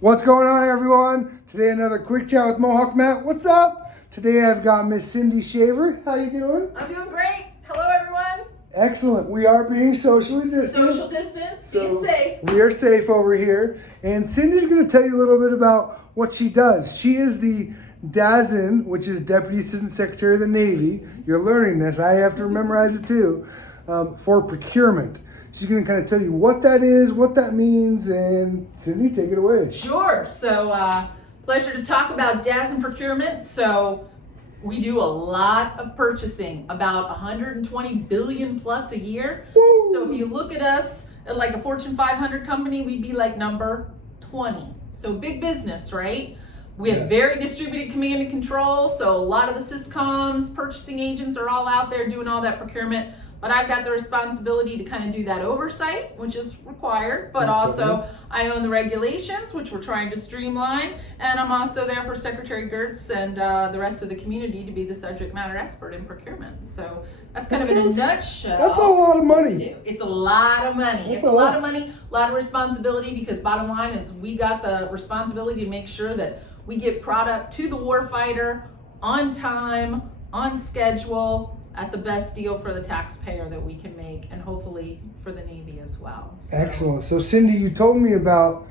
What's going on, everyone? Today another quick chat with Mohawk Matt. What's up? Today I've got Miss Cindy Shaver. How you doing? I'm doing great. Hello, everyone. Excellent. We are being socially distant. Social distance, being safe. We are safe over here. And Cindy's going to tell you a little bit about what she does. She is the DASN, which is Deputy Assistant Secretary of the Navy. You're learning this. I have to memorize it too. For procurement. She's going to kind of tell you what that is, what that means, and Cindy, take it away. Sure. So, pleasure to talk about DASN procurement. So, we do a lot of purchasing, about 120 billion plus a year. Woo! So, if you look at us like a Fortune 500 company, we'd be like number 20. So, big business, right? We have very distributed command and control. So, a lot of the syscoms, purchasing agents are all out there doing all that procurement. But I've got the responsibility to kind of do that oversight, which is required, but also I own the regulations, which we're trying to streamline, and I'm also there for Secretary Gertz and the rest of the community to be the subject matter expert in procurement. So that's kind of in a nutshell. That's a lot of money. It's a lot of money. It's a lot of money, a lot of responsibility, because bottom line is we got the responsibility to make sure that we get product to the warfighter on time, on schedule, at the best deal for the taxpayer that we can make, and hopefully for the Navy as well. So. Excellent. So Cindy, you told me about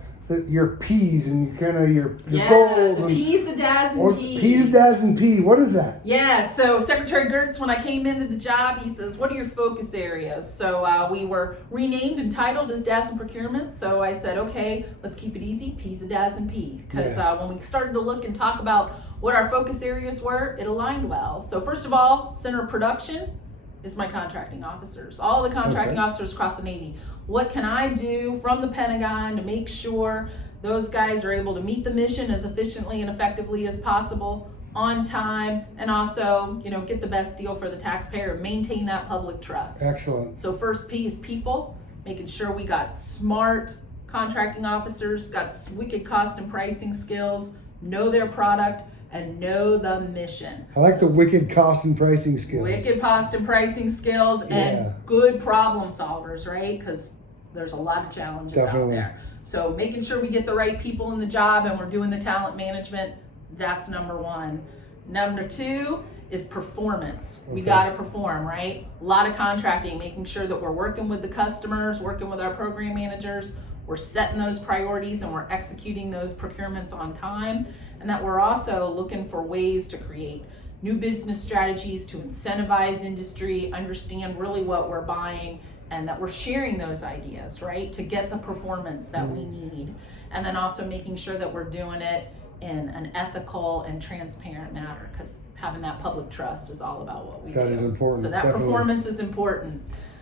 your P's and kind of your goals. P's, the DASN P. P's, DASN P. What is that? Yeah, so Secretary Gertz, when I came into the job, he says, what are your focus areas? So we were renamed and titled as DASN Procurement. So I said, okay, let's keep it easy. P's, the DASN P. Because when we started to look and talk about what our focus areas were, it aligned well. So first of all, center of production is my contracting officers. All the contracting officers across the Navy. What can I do from the Pentagon to make sure those guys are able to meet the mission as efficiently and effectively as possible, on time, and also, get the best deal for the taxpayer, maintain that public trust. Excellent. So first P is people, making sure we got smart contracting officers, got wicked cost and pricing skills, know their product, and know the mission. I like the wicked cost and pricing skills. Wicked cost and pricing skills and good problem solvers, right? Because there's a lot of challenges out there. So making sure we get the right people in the job and we're doing the talent management, that's number one. Number two is performance. We got to perform, right? A lot of contracting, making sure that we're working with the customers, working with our program managers, we're setting those priorities and we're executing those procurements on time, and that we're also looking for ways to create new business strategies to incentivize industry, understand really what we're buying, and that we're sharing those ideas, right, to get the performance that we need. And then also making sure that we're doing it in an ethical and transparent manner, because having that public trust is all about what we do. That is important. So that performance is important.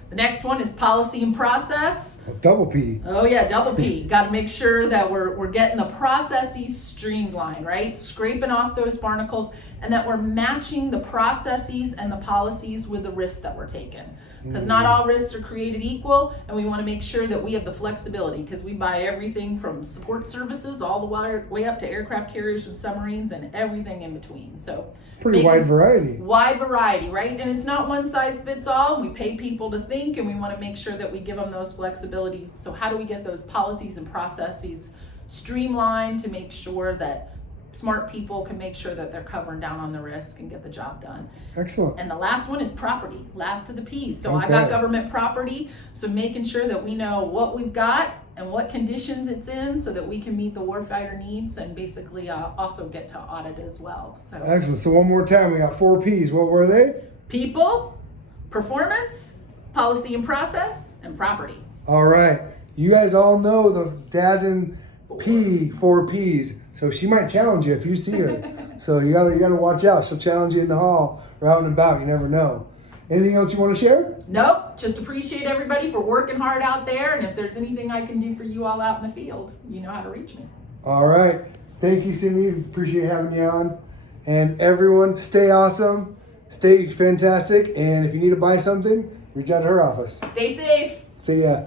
The next one is policy and process. Double P. Oh yeah, double P. Got to make sure that we're getting the processes streamlined, right? Scraping off those barnacles, and that we're matching the processes and the policies with the risks that we're taking. Because not all risks are created equal, and we want to make sure that we have the flexibility, because we buy everything from support services all the way up to aircraft carriers and submarines and everything in between. So pretty wide variety. Wide variety, right? And it's not one size fits all. We pay people to think, and we want to make sure that we give them those flexibilities. So how do we get those policies and processes streamlined to make sure that smart people can make sure that they're covering down on the risk and get the job done. Excellent. And the last one is property, last of the P's. So I got government property, so making sure that we know what we've got and what conditions it's in so that we can meet the warfighter needs and basically also get to audit as well. So excellent. So one more time, we got 4 P's. What were they? People, performance, policy and process, and property. All right. You guys all know the DASN P, 4 P's. So she might challenge you if you see her. So you gotta watch out. She'll challenge you in the hall or out and about. You never know. Anything else you want to share? Nope. Just appreciate everybody for working hard out there. And if there's anything I can do for you all out in the field, you know how to reach me. All right. Thank you, Cindy. Appreciate having me on. And everyone, stay awesome. Stay fantastic. And if you need to buy something, reach out to her office. Stay safe. See ya.